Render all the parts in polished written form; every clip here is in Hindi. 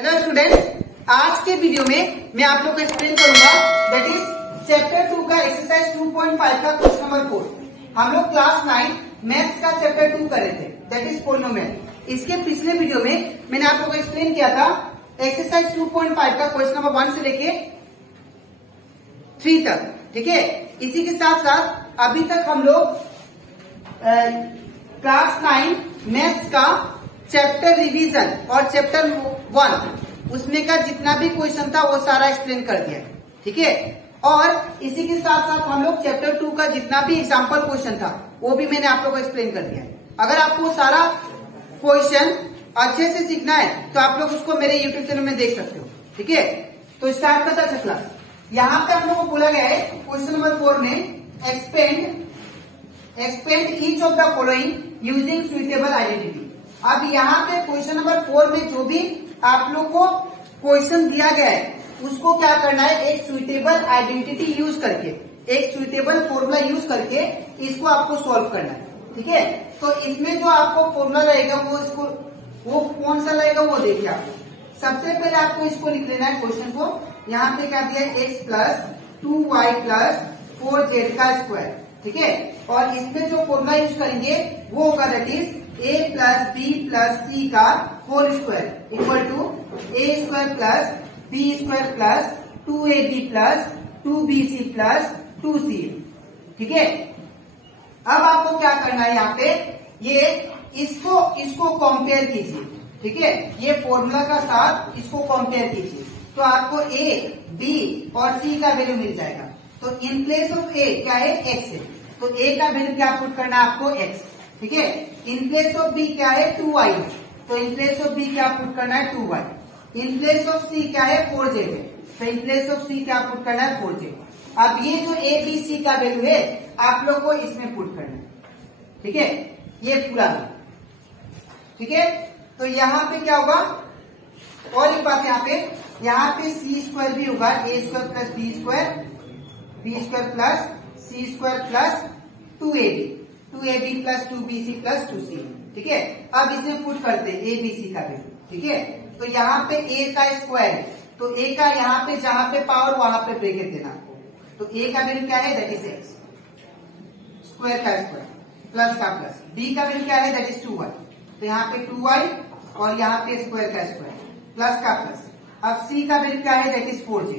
हेलो स्टूडेंट्स, आज के वीडियो में मैं आप लोग को एक्सप्लेन करूंगा दैट इज चैप्टर 2 का एक्सरसाइज 2.5 का क्वेश्चन नंबर 4। हम लोग क्लास 9 मैथ्स का चैप्टर 2 कर रहे थे दैट इज पॉलिनोमियल। इसके पिछले वीडियो में मैंने आप लोग को एक्सप्लेन किया था एक्सरसाइज 2.5 का क्वेश्चन नंबर 1 से लेके 3 तक। ठीक है, इसी के साथ साथ अभी तक हम लोग क्लास 9 मैथ्स का चैप्टर रिवीजन और चैप्टर 1 उसमें का जितना भी क्वेश्चन था वो सारा एक्सप्लेन कर दिया। ठीक है, और इसी के साथ साथ हम लोग चैप्टर 2 का जितना भी एग्जाम्पल क्वेश्चन था वो भी मैंने आप लोग को एक्सप्लेन कर दिया। अगर आपको सारा क्वेश्चन अच्छे से सीखना है तो आप लोग उसको मेरे यूट्यूब चैनल में देख सकते हो। ठीक है, तो स्टार्ट करता है क्लास। यहाँ पे हम लोग को बोला गया है क्वेश्चन नंबर 4 में expand each of the following using suitable identity. अब यहाँ पे क्वेश्चन नंबर 4 में जो भी आप लोग को क्वेश्चन दिया गया है उसको क्या करना है, एक सुइटेबल आइडेंटिटी यूज करके, एक सुइटेबल फॉर्मूला यूज करके इसको आपको सॉल्व करना है। ठीक है, तो इसमें जो आपको फॉर्मूला रहेगा वो कौन सा रहेगा वो देखिए। आपको सबसे पहले आपको इसको लिख लेना है क्वेश्चन को। यहाँ पे क्या दिया है, x plus 2y plus 4z का स्क्वायर। ठीक है, और इसमें जो फॉर्मूला यूज करेंगे वो होगा that is a plus B plus C का whole square equal to a square plus b square plus 2ab plus 2bc plus 2c। ठीक है, अब आपको क्या करना है, यहाँ पे ये इसको कंपेयर कीजिए। ठीक है, ये फॉर्मूला का साथ इसको कंपेयर कीजिए तो आपको a, b और c का वैल्यू मिल जाएगा। तो इन प्लेस ऑफ a क्या है, x है, तो a का वैल्यू क्या पुट करना है आपको, x। ठीक है, इन प्लेस ऑफ b क्या है, 2y है, तो इन प्लेस ऑफ b क्या पुट करना है, 2y। In place of c क्या है, 4z है, तो इन प्लेस ऑफ c क्या पुट करना है, 4z। अब ये जो a b c का वैल्यू है आप लोग को इसमें पुट करना है। ठीक है, ये पूरा है। ठीक है, तो यहाँ पे क्या होगा, और एक बात यहाँ पे सी स्क्वायर भी होगा, A square plus B square plus C square plus 2ab plus 2bc plus 2c। ठीक है, अब इसमें पुट करते हैं abc का वैल्यू। ठीक है, तो यहाँ पे a का स्क्वायर है तो a का यहाँ पे जहां पे पावर वहां पे ब्रैकेट देना आपको। तो a का वैल्यू क्या है, दैट इज x स्क्वायर का स्क्वायर प्लस का प्लस, b का वैल्यू क्या है, दैट इज 2y, तो यहाँ पे 2y और यहाँ पे स्क्वायर का स्क्वायर प्लस का प्लस। अब c का वैल्यू क्या है, दैट इज 4z,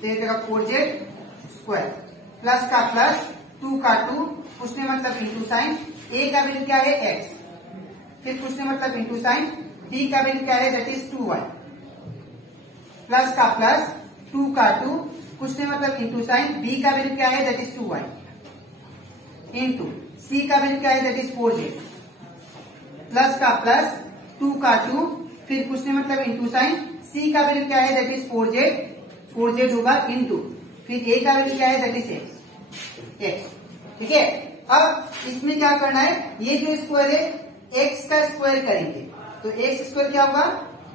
तो ये जगह 4z स्क्वायर प्लस का प्लस 2 का 2 कुछ ने मतलब इंटू साइन, a का वैल्यू क्या है x, फिर कुछ ने मतलब इंटू साइन, d का वैल्यू क्या है, दैट इज 2y प्लस का प्लस 2 का 2 कुछ ने मतलब इंटू साइन, b का वैल्यू क्या है, that is 2y into c का वैल्यू क्या है, दैट इज 4z प्लस का प्लस 2 का 2 फिर कुछ ने मतलब इंटू साइन, c का वैल्यू क्या है, दैट इज 4z होगा इंटू फिर a का वैल्यू क्या है, दैट इज x। ठीक है, अब इसमें क्या करना है, ये जो स्क्वायर है x का स्क्वायर करेंगे तो x स्क्वायर क्या होगा,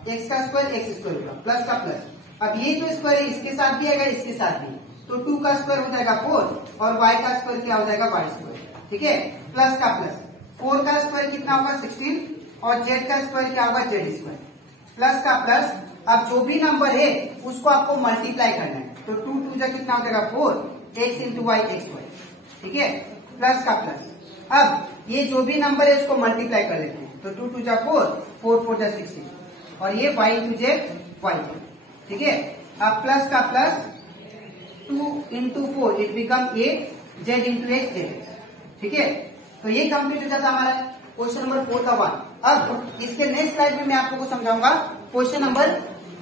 x का स्क्वायर x स्क्वायर होगा प्लस का प्लस। अब ये जो स्क्वायर है इसके साथ भी आएगा इसके साथ भी, तो 2 का स्क्वायर हो जाएगा 4 और y का स्क्वायर क्या हो जाएगा, y स्क्वायर। ठीक है, प्लस का प्लस 4 का स्क्वायर कितना होगा 16 और z का स्क्वायर क्या होगा, z स्क्वायर प्लस का प्लस। अब जो भी नंबर है उसको आपको मल्टीप्लाई करना है तो 2 2 जा कितना हो जाएगा 4 x into y x y. ठीक है, प्लस का प्लस। अब ये जो भी नंबर है उसको मल्टीप्लाई कर लेते हैं तो 2 2 जा 4 4 4 जा 16 और ये y इंटू जेड वाई। ठीक है, अब प्लस का plus 2 into 4 it become a z into x Z. ठीक है, तो ये कंप्लीट हो जाता हमारा क्वेश्चन नंबर 4 का 1। अब इसके नेक्स्ट स्लाइड में मैं आप लोगों को समझाऊंगा क्वेश्चन नंबर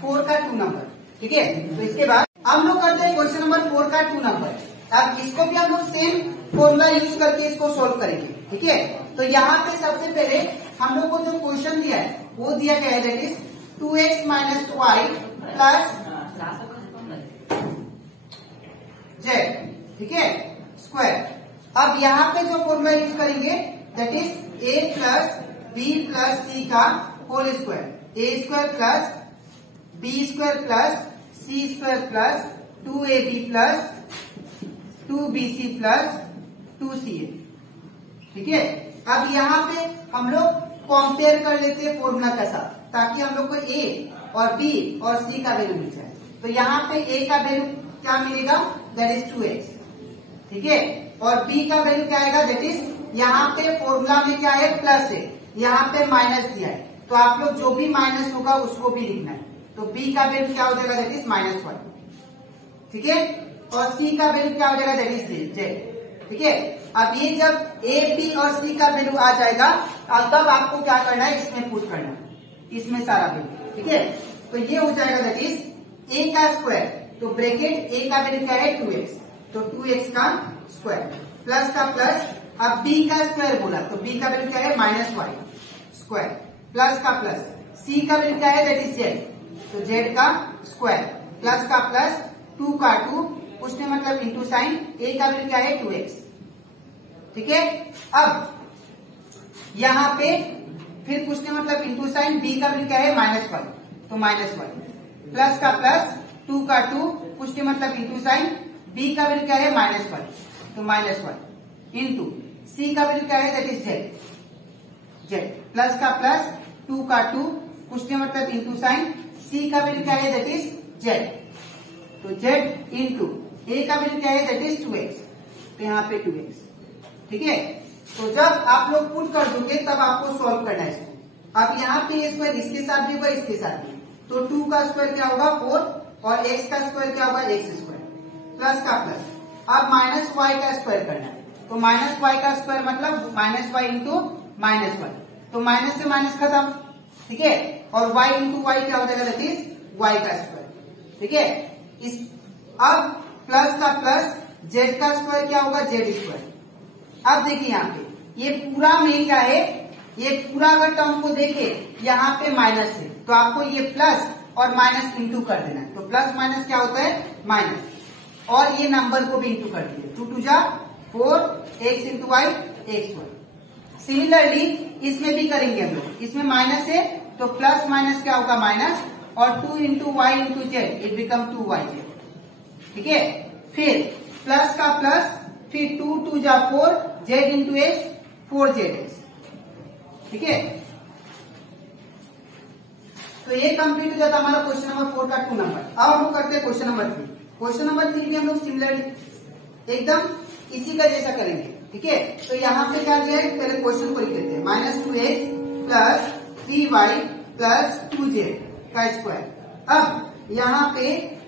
4 का 2 नंबर। ठीक है, तो इसके बाद हम लोग करते हैं क्वेश्चन नंबर 4 का 2 नंबर। अब इसको भी हम लोग सेम फॉर्मूला यूज करके इसको सोल्व करेंगे। ठीक है, तो यहाँ पे सबसे पहले हम लोग को जो क्वेश्चन दिया है वो दिया गया है that is 2x minus Y plus z। ठीक है, स्क्वायर। अब यहाँ पे जो फॉर्मूला यूज करेंगे that is a plus B plus C का whole square, a square plus B square plus C square plus 2ab plus 2bc plus 2ca। ठीक है, अब यहाँ पे हम लोग कंपेयर कर लेते हैं फॉर्मूला के साथ ताकि हम लोग को a और बी और सी का वैल्यू मिल जाए। तो यहाँ पे ए का वैल्यू क्या मिलेगा, दैट इज 2x, ठीक है। और बी का वैल्यू क्या आएगा, दैट इज यहाँ पे फॉर्मूला में क्या है, प्लस है, यहाँ पे माइनस दिया है, तो आप लोग जो भी माइनस होगा उसको भी लिखना है। तो बी का वैल्यू क्या हो जाएगा, दैट इज -1, ठीक है। और सी का वैल्यू क्या हो जाएगा, दैट इज z, ठीक है। अब ये जब ए बी और सी का वैल्यू आ जाएगा तब आपको क्या करना है, इसमें पुट करना है, इसमें सारा वैल्यू, ठीक है। तो ये हो जाएगा दैट इज ए का स्क्वायर, तो ब्रैकेट ए का वैल्यू क्या है 2x, तो 2x का स्क्वायर प्लस का प्लस, अब b का स्क्वायर बोला तो b का वैल्यू क्या है -y स्क्वायर प्लस का प्लस, c का वैल्यू क्या है दैट इज z, तो z का स्क्वायर प्लस का प्लस 2 का 2, उसने मतलब इंटू साइन, a का वैल्यू क्या है 2x, ठीक है। अब यहाँ पे फिर कुछ ने मतलब इंटू साइन, b का वैल्यू क्या है -1, तो -1 प्लस का प्लस 2 का 2, कुछ ने मतलब इंटू साइन, b का वैल्यू क्या है -1, तो -1 इंटू c का वैल्यू क्या है दैट इज z प्लस का प्लस 2 का 2, कुछ ने मतलब इंटू साइन, c का वैल्यू क्या है दैट इज z, तो z इंटू a का वैल्यू क्या है दैट इज 2x, तो यहाँ पे 2x, ठीक है। तो जब आप लोग पुट कर दोगे तब आपको सॉल्व करना है इसको। अब यहाँ पे ये स्क्वायर इसके साथ भी होगा, इसके साथ भी, तो 2 का स्क्वायर क्या होगा 4 और x का स्क्वायर क्या होगा x स्क्वायर प्लस का प्लस, अब -y का स्क्वायर करना है, तो -y का स्क्वायर मतलब -y इंटू -1, तो माइनस से माइनस खत्म, ठीक है। और y इंटू वाई क्या हो जाएगा, दैट इज y का स्क्वायर, ठीक है। इस अब प्लस का प्लस, z का स्क्वायर क्या होगा z स्क्वायर। अब देखिए यहाँ पे ये पूरा में क्या है, ये पूरा अगर टर्म को देखे यहाँ पे माइनस है, तो आपको ये प्लस और माइनस इंटू कर देना है, तो प्लस माइनस क्या होता है माइनस, और ये नंबर को भी इंटू कर दिए, 2 2 जा 4, x into Y x1। Similarly इसमें भी करेंगे हम लोग, इसमें माइनस है तो प्लस माइनस क्या होगा माइनस, और 2 into y into z it become 2yz, ठीक है। फिर प्लस का प्लस, फिर 2 2 जा 4, z इंटू x 4zx, ठीक है। तो ये कंप्लीट हो जाता हमारा क्वेश्चन नंबर 4 का 2 नंबर। अब हम लोग करते हैं क्वेश्चन नंबर 3। क्वेश्चन नंबर 3 में हम लोग सिमिलरली एकदम इसी का जैसा करेंगे, ठीक है। तो यहाँ पे क्या दिया है, पहले क्वेश्चन को लिख लेते हैं, -2x plus 3y plus 2z का स्क्वायर। अब यहाँ पे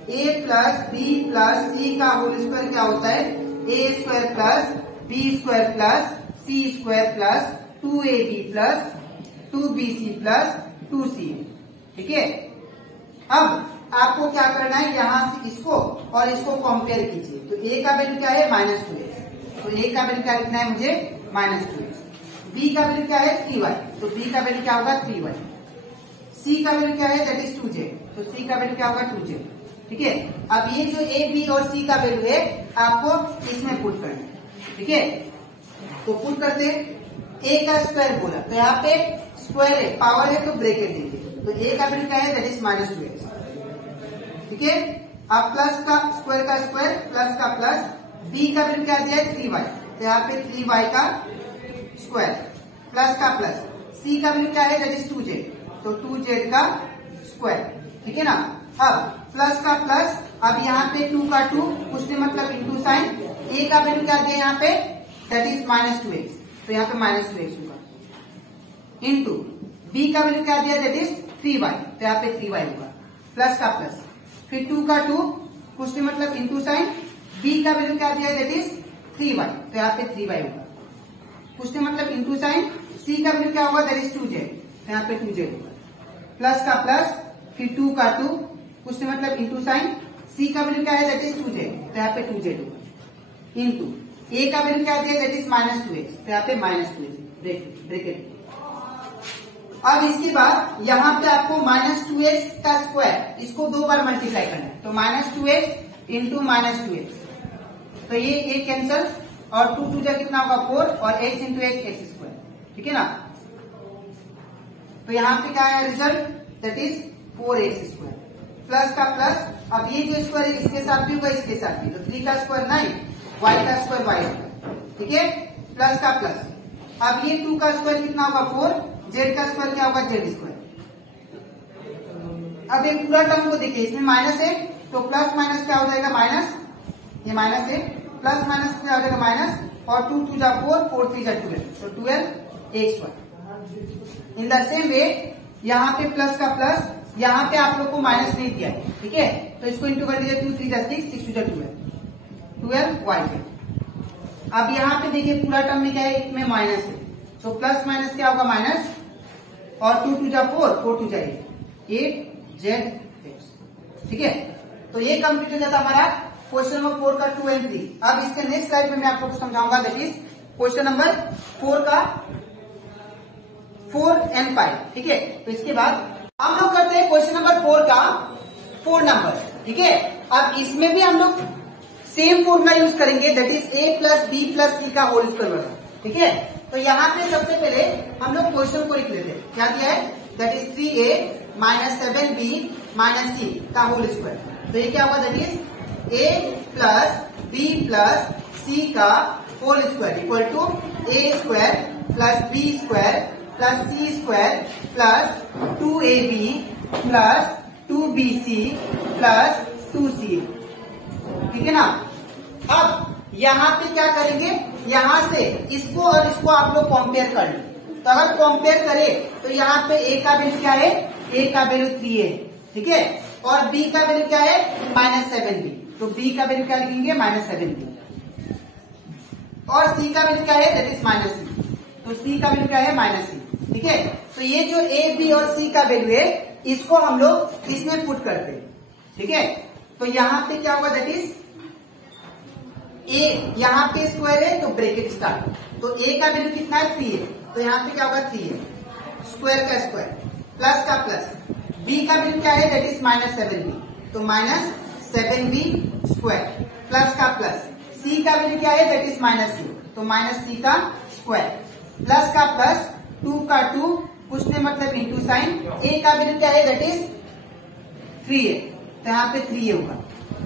a plus b plus c का होल स्क्वायर क्या होता है, a square plus b square plus c square plus 2ab plus 2bc plus 2c, ठीक है। अब आपको क्या करना है, यहाँ से इसको और इसको कंपेयर कीजिए, तो a का वैल्यू क्या है -2x, तो a का वैल्यू क्या लिखना है मुझे -2x, b का वैल्यू क्या है 3y, तो b का वैल्यू क्या होगा 3y, c का वैल्यू क्या है दैट इज 2z, तो c का वैल्यू क्या होगा 2z, ठीक है। अब ये जो a b और c का वैल्यू है आपको इसमें पुट करना है, ठीक है। तो पुट करते हैं, a का स्क्वायर बोला तो यहाँ पे स्क्वायर है, पावर है तो ब्रैकेट दीजिए, तो a का वैल्यू क्या है दैट इज -2x, ठीक है। अब प्लस का स्क्वायर प्लस का प्लस, b का वैल्यू क्या दिया है 3y, तो यहाँ पे 3y का स्क्वायर प्लस का प्लस, c का वैल्यू क्या है दैट इज 2z, तो 2z का स्क्वायर, ठीक है ना। अब प्लस का प्लस, अब यहाँ पे 2 का 2, उसने मतलब इंटू साइन, a का वैल्यू क्या दिया यहाँ पे दैट इज -2x, तो यहाँ पे -2x होगा, इंटू b का वैल्यू क्या दिया दैट इज 3y, तो यहाँ पे 3y होगा, प्लस का प्लस, फिर 2 का 2, कुछ ने मतलब इंटू साइन, b का वैल्यू क्या दिया दैट इज 3y, तो यहाँ पे 3y होगा, कुछ ने मतलब इंटू साइन, c का वैल्यू क्या होगा दैट इज 2z, तो यहाँ पे 2z होगा, प्लस का प्लस, फिर 2 का 2, कुछ ने मतलब इंटू साइन, c का वैल्यू क्या है दैट इज 2z, तो यहाँ पे 2z होगा, इंटू a का वैल्यू क्या दिया दैट इज -2x, तो यहाँ पे -2x ब्रैकेट। अब इसके बाद यहाँ पे आपको -2x का स्क्वायर, इसको 2 बार मल्टीप्लाई करना है, तो -2x इंटू -2x, तो ये कैंसल, और 2 2 जा कितना होगा 4, और x इंटू x स्क्वायर, ठीक है ना। तो यहाँ पे क्या है result that is 4x square, plus का प्लस, अब ये जो स्क्वायर है इसके साथ भी होगा इसके साथ भी, तो 3 का स्क्वायर 9, y का स्क्वायर y स्क्वायर, ठीक है, प्लस का प्लस। अब ये 2 का स्क्वायर कितना होगा 4, z का स्क्वायर क्या होगा z स्क्वायर, अब ये पूरा टर्म को देखिए, इसमें माइनस है तो प्लस माइनस क्या हो जाएगा माइनस, ये माइनस है प्लस माइनस क्या हो जाएगा माइनस, और 2 2 जा 4, 4 3 जा 12, तो 12x1। In the same way यहाँ पे प्लस का प्लस, यहाँ पे आप लोग को माइनस नहीं किया है, ठीक है, तो इसको इंटू कर दीजिए, 2 3 जा 6, 6 2 जा 12y। अब यहाँ पे देखिए पूरा टर्म में क्या है, एक में माइनस है, तो प्लस माइनस क्या होगा माइनस, और 2 2 जा 4, 4 2 जा 8z, ठीक है। तो ये कंप्लीट हो जाता हमारा क्वेश्चन नंबर 4 का 2 and 3। अब इसके नेक्स्ट स्लाइड में मैं आप लोगों को समझाऊंगा, दैट इज क्वेश्चन नंबर 4 का 4 and 5, ठीक है। तो इसके बाद हम लोग करते हैं क्वेश्चन नंबर 4 का 4 नंबर, ठीक है। अब इसमें भी हम लोग सेम फॉर्मूला यूज करेंगे, that is a plus B plus C का होल स्क्वायर, ठीक है। तो यहाँ पे सबसे पहले हम लोग क्वेश्चन को लिख लेते हैं, क्या दिया है, that is 3a minus 7b minus C का होल स्क्वायर। तो ये क्या होगा, that is a plus B plus C का whole square equal to a square plus B square plus C square plus 2ab plus 2bc plus 2c, ठीक है ना। अब यहाँ पे क्या करेंगे, यहाँ से इसको और इसको आप लोग कंपेयर कर लो, तो अगर कंपेयर करें तो यहाँ पे a का वैल्यू क्या है, a का वैल्यू 3 है, ठीक है, और b का वैल्यू क्या है -7b, तो b का वैल्यू क्या लिखेंगे -7b, और c का वैल्यू क्या है दैट इज -c, तो c का वैल्यू क्या है -c, ठीक है। तो ये जो a b और c का वैल्यू है इसको हम लोग इसमें पुट करते हैं, ठीक है। तो यहाँ पे क्या होगा, दैट इज a, यहाँ पे स्क्वायर है तो ब्रैकेट स्टार्ट, तो a का वैल्यू कितना है 3 है, तो यहाँ पे क्या होगा 3 है, स्क्वायर का स्क्वायर प्लस का प्लस, b का वैल्यू क्या है दैट इज -7b, तो -7b स्क्वायर प्लस का प्लस, c का वैल्यू क्या है दैट इज -c, तो -c का स्क्वायर प्लस का प्लस 2 का 2, कुछ नहीं मतलब इंटू साइन, a का वैल्यू क्या है दैट इज 3 है, तो यहाँ पे 3 होगा,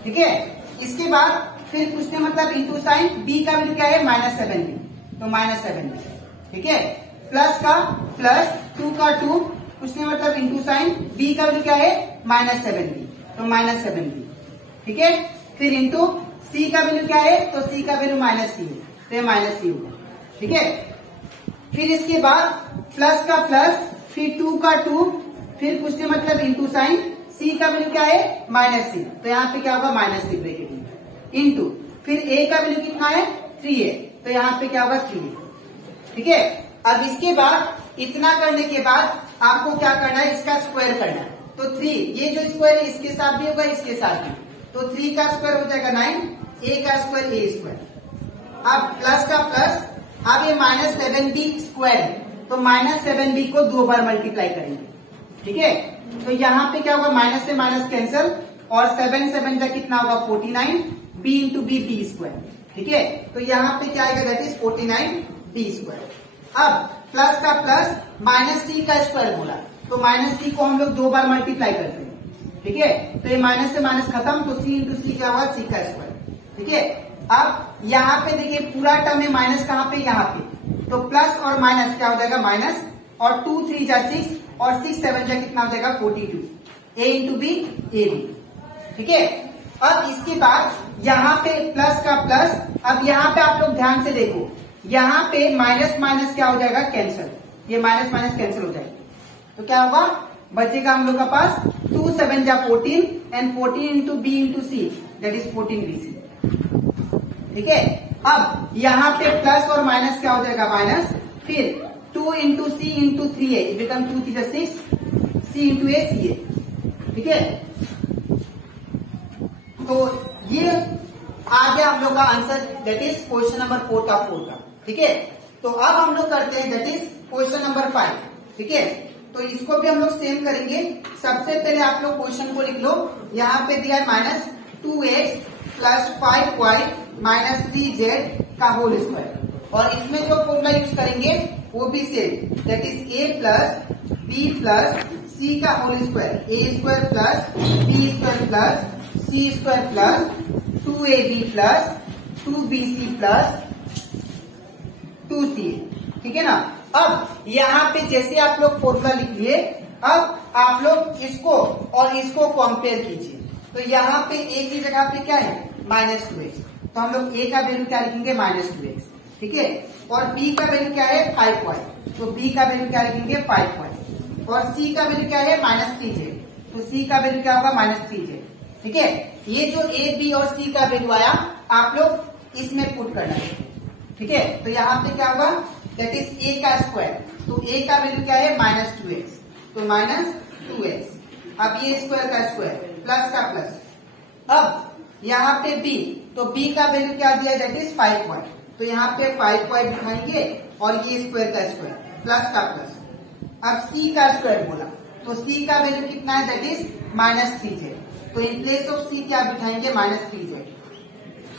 ठीक है। इसके बाद फिर कुछ नहीं मतलब इंटू साइन, b का वैल्यू क्या है -7b, तो -7b, ठीक है, प्लस का प्लस 2 का 2, कुछ नहीं मतलब इंटू साइन, b का वैल्यू क्या है -7b, तो -7b, ठीक है। फिर इंटू c का वैल्यू क्या है, तो c का वैल्यू -c है, तो -c होगा, ठीक है। फिर इसके बाद प्लस का प्लस, फिर 2 का 2, फिर कुछ नहीं मतलब इंटू साइन, c का वैल्यू क्या है -c, तो यहाँ पे क्या होगा -c ब्रैकेट में, इंटू फिर a का वैल्यू कितना है 3 है, तो यहाँ पे क्या होगा 3 है, ठीक है। अब इसके बाद इतना करने के बाद आपको क्या करना है, इसका स्क्वायर करना है, तो 3 ये जो स्क्वायर है इसके साथ भी होगा इसके साथ भी, तो 3 का स्क्वायर हो जाएगा 9, a का स्क्वायर a स्क्वायर, अब प्लस का प्लस, अब ये -7b स्क्वायर है, तो -7b को 2 बार मल्टीप्लाई करेंगे, ठीक है। तो यहाँ पे क्या होगा, माइनस से माइनस कैंसल, और 7 7 का कितना होगा 49, b into b b square, ठीक है। तो यहाँ पे क्या आएगा दैट इज 49b स्क्वायर। अब प्लस का प्लस, -c का स्क्वायर बोला, तो -c को हम लोग 2 बार मल्टीप्लाई करते हैं, ठीक है। तो ये माइनस से माइनस खत्म, तो c इंटू सी क्या होगा c का स्क्वायर, ठीक है। अब यहाँ पे देखिए पूरा टर्म है माइनस कहाँ पे, यहाँ पे, तो प्लस और माइनस क्या हो जाएगा माइनस, और 2 3 जा 6, और 6 7 जा कितना हो जाएगा 42, a into b a b, ठीक है। अब इसके बाद यहाँ पे प्लस का प्लस, अब यहाँ पे आप लोग ध्यान से देखो, यहाँ पे माइनस माइनस क्या हो जाएगा कैंसिल, ये माइनस माइनस कैंसिल हो जाएगा, तो क्या होगा बचेगा हम लोग का पास 2 7 जा 14, and 14 into b into c that is 14bc, ठीक है। अब यहाँ पे प्लस और माइनस क्या हो जाएगा माइनस, फिर 2 इंटू सी इंटू 3 है, इट बिकम 2 3 6, सी इंटू ए सी है, ठीक है। तो ये आ गया हम लोग का answer, that is question number 4 का, ठीक है। तो अब हम लोग करते हैं दैट इज क्वेश्चन नंबर 5, ठीक है। तो इसको भी हम लोग सेम करेंगे। सबसे पहले आप लोग क्वेश्चन को लिख लो, यहाँ पे दिया है -2x plus 5y minus 3z का होल स्क्वायर, और इसमें जो फॉर्मूला यूज करेंगे वो भी same, that is a plus b plus c का whole square, a square plus b square plus c square plus 2ab plus 2bc plus 2c, ठीक है ना। अब यहाँ पे जैसे आप लोग फॉर्मूला लिख लिए, अब आप लोग इसको और इसको कंपेयर कीजिए। तो यहाँ पे a की जगह पे क्या है -2x, तो हम लोग a का वैल्यू क्या लिखेंगे -2x, ठीक है। और b का वैल्यू क्या है 5y, तो b का वैल्यू क्या लिखेंगे 5y। और c का वैल्यू क्या है -3z, तो c का वैल्यू क्या होगा -3z, ठीक है। ये जो a b और c का वैल्यू आया आप लोग इसमें पुट करना है, ठीक है। तो यहाँ पे क्या होगा दैट इज a का स्क्वायर, तो a का वैल्यू क्या है -2x, तो -2x। अब ये स्क्वायर का स्क्वायर प्लस का प्लस। अब यहाँ पे b, तो b का वैल्यू क्या दिया दैट इज 5y, तो यहाँ पे 5y बिठाएंगे और ये स्क्वायर का स्क्वायर प्लस का प्लस। अब c का स्क्वायर बोला, तो c का वैल्यू कितना है दैट इज -3z, तो इन प्लेस ऑफ c क्या बिठाएंगे -3z,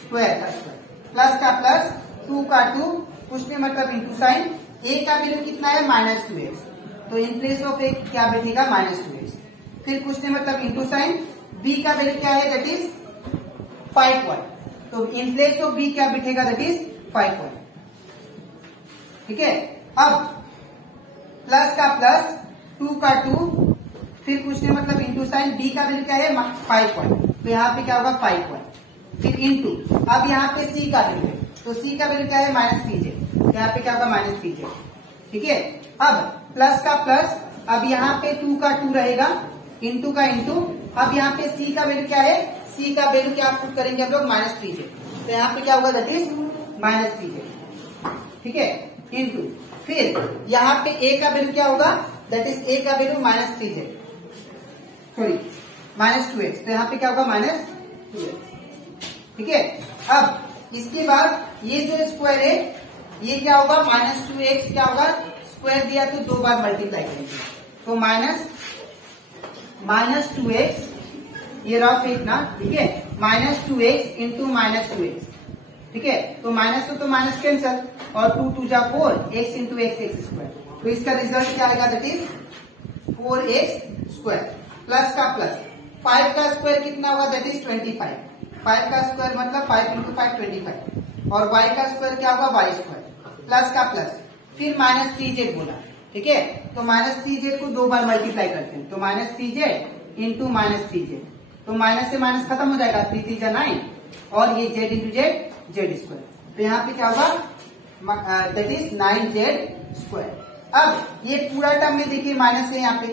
स्क्वायर का स्क्वायर प्लस का प्लस, 2 का 2, कुछ नहीं मतलब इंटू साइन। a का वैल्यू कितना है -2x, तो इन प्लेस ऑफ a क्या बैठेगा -2x, फिर कुछ नहीं मतलब इंटू साइन। b का वैल्यू क्या है दैट इज 5y, तो इन प्लेस ऑफ b क्या बैठेगा दैट इज 5y, ठीक है। अब प्लस का प्लस, 2 का 2, फिर कुछ नहीं मतलब इंटू साइन। b का वैल्यू क्या है 5y, तो यहाँ पे क्या होगा 5y, फिर इंटू। अब यहाँ पे c का वैल्यू है, तो c का वैल्यू क्या है -3z, तो यहाँ पे क्या होगा -3z, ठीक है। अब प्लस का प्लस, अब यहाँ पे 2 का 2 रहेगा, इंटू का इंटू। अब यहाँ पे c का वैल्यू क्या है, c का वैल्यू क्या पुट करेंगे हम लोग -3z, तो यहाँ पे क्या होगा दैट इज -3z, ठीक है, इंटू। फिर यहाँ पे a का वैल्यू क्या होगा दैट इज a का वैल्यू -3z, सॉरी -2x, तो यहाँ पे क्या होगा -2x, ठीक है। अब इसके बाद ये जो स्क्वायर है ये क्या होगा -2x, क्या होगा स्क्वायर दिया तो 2 बार मल्टीप्लाई करेंगे, तो -2x, ये रफ एक ना, ठीक है, -2x इंटू -2x, ठीक है। तो माइनस तो माइनस कैंसल, और 2 2 जा 4, x इंटू एक्स स्क्वायर, तो इसका रिजल्ट क्या आएगा that is 4x square plus का प्लस। 5 का स्क्वायर कितना होगा दैट इज 25, 5 का स्क्वायर मतलब 5 इंटू 5 25, और y का स्क्वायर क्या होगा y स्क्वायर प्लस का प्लस। फिर -3z बोला, ठीक है, तो -3z को 2 बार मल्टीप्लाई करते हैं, तो -3z इंटू -3z, तो माइनस से माइनस खत्म हो जाएगा, 3 3 जा 9, और ये z इंटू z स्क्वायर, तो यहाँ पे क्या होगा दैट इज 9z स्क्वायर। अब ये पूरा टर्म में देखिए माइनस है यहाँ पे,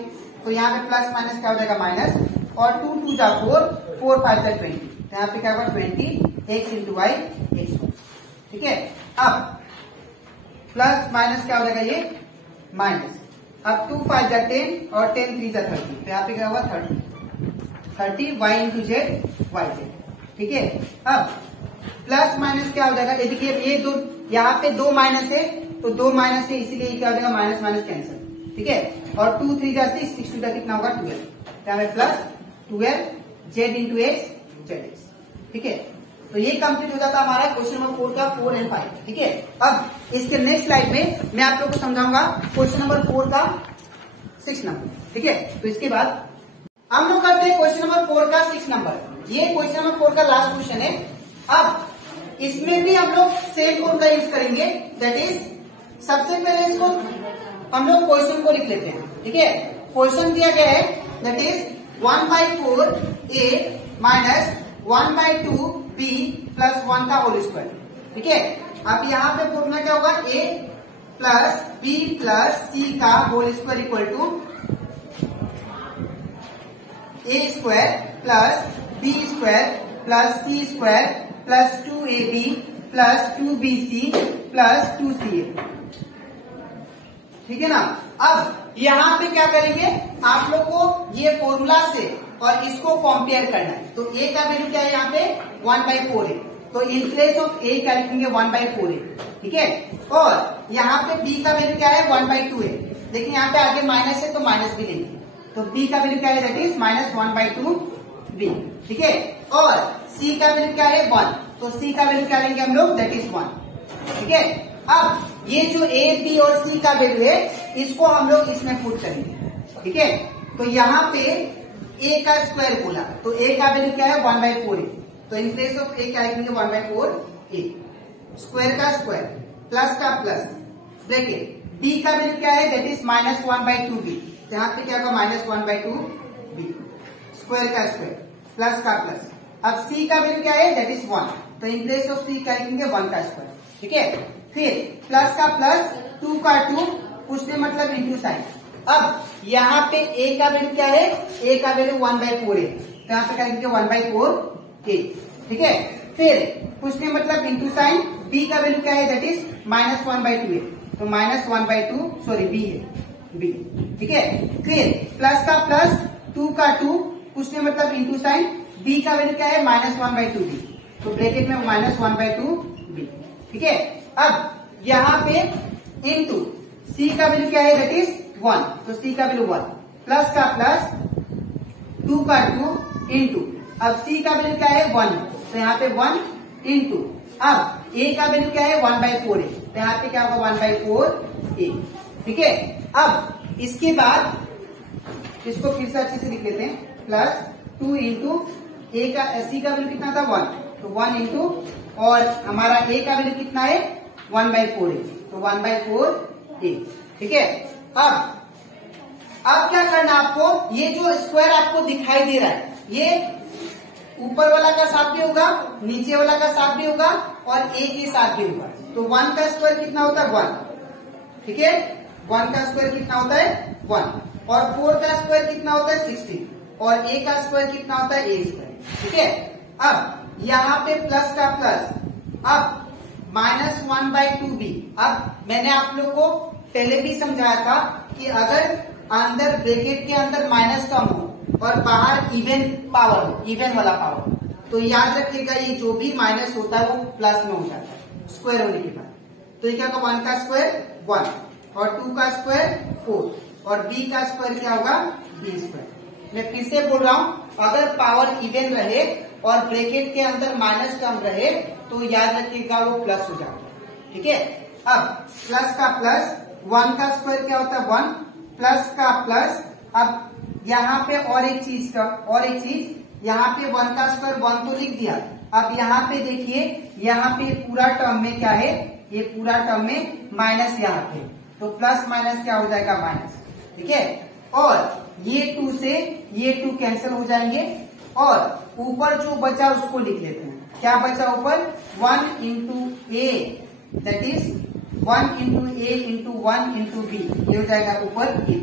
तो यहाँ पे प्लस माइनस क्या हो जाएगा माइनस, और 2 2 जा 4, 4 5 जा 20, तो यहाँ पे क्या होगा 20 x इंटू वाई x, ठीक है। अब प्लस माइनस क्या हो जाएगा ये माइनस, अब 2 5 जा 10 और 10 3 जा 30, तो यहाँ पे क्या होगा 30 y into z y z, ठीक है। अब प्लस माइनस क्या हो जाएगा, ये देखिए ये दो यहाँ पे 2 माइनस है, तो 2 माइनस है इसीलिए क्या हो जाएगा माइनस माइनस कैंसिल, ठीक है। और 2 3 जा 6, 6 2 जा कितना होगा 12, यहाँ पे plus 12 Z into x Z x, ठीक है। तो ये कंप्लीट हो जाता है हमारा क्वेश्चन नंबर 4 का 4 और 5, ठीक है। अब इसके नेक्स्ट स्लाइड में मैं आप लोग को समझाऊंगा क्वेश्चन नंबर 4 का 6 नंबर, ठीक है। तो इसके बाद हम लोग करते हैं क्वेश्चन नंबर 4 का 6 नंबर। ये क्वेश्चन नंबर 4 का लास्ट क्वेश्चन है। अब इसमें भी हम लोग सेम फॉर्मूला यूज करेंगे, दैट इज सबसे पहले इसको हम लोग क्वेश्चन को लिख लेते हैं, ठीक है। क्वेश्चन दिया गया है that is 1/4 a minus 1/2 b plus 1 का होल स्क्वायर, ठीक है। अब यहाँ पे फॉर्मूला क्या होगा, a plus b plus c का whole square equal to a square plus b square plus c square plus 2ab plus 2bc plus 2ca, ठीक है ना। अब यहाँ पे क्या करेंगे, आप लोग को ये फॉर्मूला से और इसको कंपेयर करना है। तो a का वैल्यू क्या है यहाँ पे 1/4 है, तो इन प्लेस ऑफ a क्या लिखेंगे 1/4 है, ठीक है। और यहाँ पे b का वैल्यू क्या है 1/2 है, लेकिन यहाँ पे आगे माइनस है तो माइनस भी लेंगे, तो b का वैल्यू क्या है दैट इज -1/2 b, ठीक है। और c का वैल्यू क्या है 1, तो c का वैल्यू क्या लेंगे हम लोग दैट इज 1, ठीक है। अब ये जो a b और c का वैल्यू है इसको हम लोग इसमें पुट करेंगे, ठीक है। तो यहाँ पे a का स्क्वायर बोला, तो a का वैल्यू क्या है 1/4 है, तो इन प्लेस ऑफ a क्या लिखेंगे 1/4 a, स्क्वायर का स्क्वायर प्लस का प्लस, देखिए b का वैल्यू क्या है दैट इज -1/2 b, तो यहाँ पे क्या होगा -1/2 b, स्क्वायर का स्क्वायर प्लस का प्लस। अब c का वैल्यू क्या है, दैट इज 1, तो इन प्लेस ऑफ c क्या लिखेंगे 1 का स्क्वायर, ठीक है। फिर प्लस का प्लस 2 का 2, कुछ नहीं मतलब इंटू साइन। अब यहाँ पे a का वैल्यू क्या है, a का वैल्यू 1/4 है, तो यहाँ पे क्या लिखेंगे 1/4 a, ठीक है। फिर कुछ नहीं मतलब इंटू साइन, b का वैल्यू क्या है, दैट इज -1/2 है, तो -1/2 सॉरी b है, b, ठीक है। फिर प्लस का प्लस 2 का 2, कुछ नहीं मतलब इंटू साइन, b का वैल्यू क्या है -1/2 b, तो ब्रैकेट में -1/2 b, ठीक है। अब यहाँ पे इंटू c का वैल्यू क्या है, दैट इज 1, तो c का वैल्यू 1, प्लस का प्लस 2 का 2 इंटू, अब c का वैल्यू क्या है 1, तो यहाँ पे 1 इंटू, अब a का वैल्यू क्या है 1/4 है, तो यहाँ पे क्या होगा 1/4 a, ठीक है। अब इसके बाद इसको फिर से अच्छे से लिख लेते हैं, प्लस 2 इंटू a का, c का वैल्यू कितना था 1, तो 1 इंटू, और हमारा a का वैल्यू कितना है 1/4 है, तो 1/4 a, ठीक है। अब क्या करना आपको, ये जो स्क्वायर आपको दिखाई दे रहा है, ये ऊपर वाला का साथ भी होगा, नीचे वाला का साथ भी होगा, और a के साथ भी होगा, तो 1 का स्क्वायर कितना होता है 1, ठीक है। 1 का स्क्वायर कितना होता है 1, और 4 का स्क्वायर कितना होता है 16, और a का स्क्वायर कितना होता है a स्क्वायर, ठीक है। अब यहाँ पे प्लस का प्लस, अब -1/2b। अब मैंने आप लोग को पहले भी समझाया था कि अगर अंदर ब्रैकेट के अंदर माइनस कम हो और बाहर इवन पावर हो, इवन वाला पावर, तो याद रखिएगा ये जो भी माइनस होता है वो प्लस में हो जाता है स्क्वायर होने के बाद। तो ये क्या होगा 1 का स्क्वायर 1, और 2 का स्क्वायर 4, और b का स्क्वायर क्या होगा b स्क्वायर। मैं फिर से बोल रहा हूँ, अगर पावर इवन रहे और ब्रैकेट के अंदर माइनस कम रहे तो याद रखिएगा वो प्लस हो जाता है, ठीक है। अब प्लस का प्लस, 1 का स्क्वायर क्या होता है 1, प्लस का प्लस। अब यहाँ पे और एक चीज, यहाँ पे 1 का स्क्वायर 1 तो लिख दिया। अब यहाँ पे देखिए, यहाँ पे पूरा टर्म में क्या है, ये पूरा टर्म में माइनस यहाँ पे, तो प्लस माइनस क्या हो जाएगा माइनस, ठीक है। और ये 2 से ये 2 कैंसिल हो जाएंगे, और ऊपर जो बचा उसको लिख लेते हैं। क्या बचा ऊपर 1 into a, that is 1 into a into 1 into b, ये हो जाएगा ऊपर ए,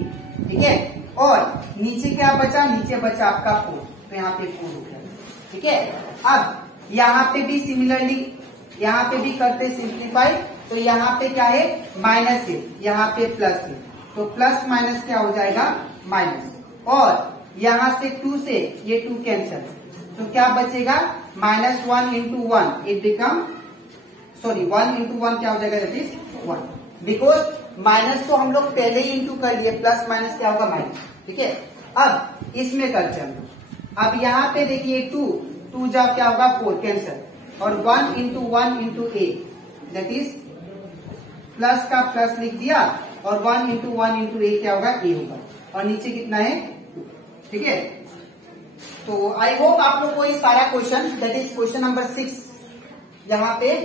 ठीक है। और नीचे क्या बचा, नीचे बचा आपका 4, तो यहाँ पे 4 हो गया, ठीक है। अब यहाँ पे भी सिमिलरली, यहाँ पे भी करते सिंप्लीफाई, तो यहाँ पे क्या है माइनस है, यहाँ पे प्लस है, तो प्लस माइनस क्या हो जाएगा माइनस, और यहाँ से 2 से ये 2 कैंसिल, तो क्या बचेगा -1 into 1, it become, sorry 1 into 1 क्या हो जाएगा दैट इज 1, बिकॉज माइनस तो हम लोग पहले ही इंटू कर लिए, प्लस माइनस क्या होगा माइनस, ठीक है। अब इसमें करते हैं, अब यहाँ पे देखिए 2 जा क्या होगा 4 कैंसिल, और 1 into 1 into a, that is plus का प्लस लिख दिया, और 1 इंटू 1 इंटू ए क्या होगा ए होगा, और नीचे कितना है 2, ठीक है। तो आई होप आप लोग को ये सारा question, that is question number 6, यहाँ पे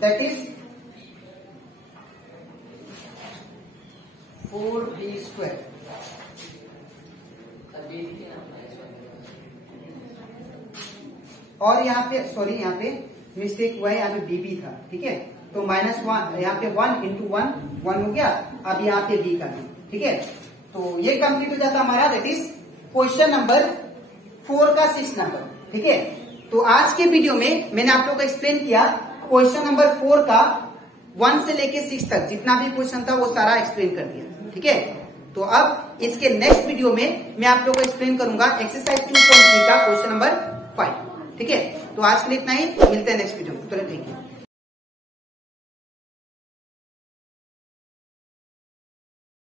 दैट इज 4b स्क्वायर, और यहाँ पे सॉरी यहाँ पे मिस्टेक हुआ है, यहाँ पे b था, ठीक है। तो -1 यहाँ पे 1 इंटू 1 हो गया, अब यहाँ पे b का भी, ठीक है। तो ये कंप्लीट हो जाता हमारा, दैट इज क्वेश्चन नंबर 4 का 6 नंबर, ठीक है। तो आज के वीडियो में मैंने आप लोगों को एक्सप्लेन किया क्वेश्चन नंबर 4 का 1 से लेके 6 तक जितना भी क्वेश्चन था वो सारा एक्सप्लेन कर दिया, ठीक है। तो अब इसके नेक्स्ट वीडियो में मैं आप लोगों को एक्सप्लेन करूंगा एक्सरसाइज 2.3 का क्वेश्चन नंबर 5, ठीक है। तो आज के लिए इतना ही, मिलते हैं नेक्स्ट वीडियो में, तो थैंक यू।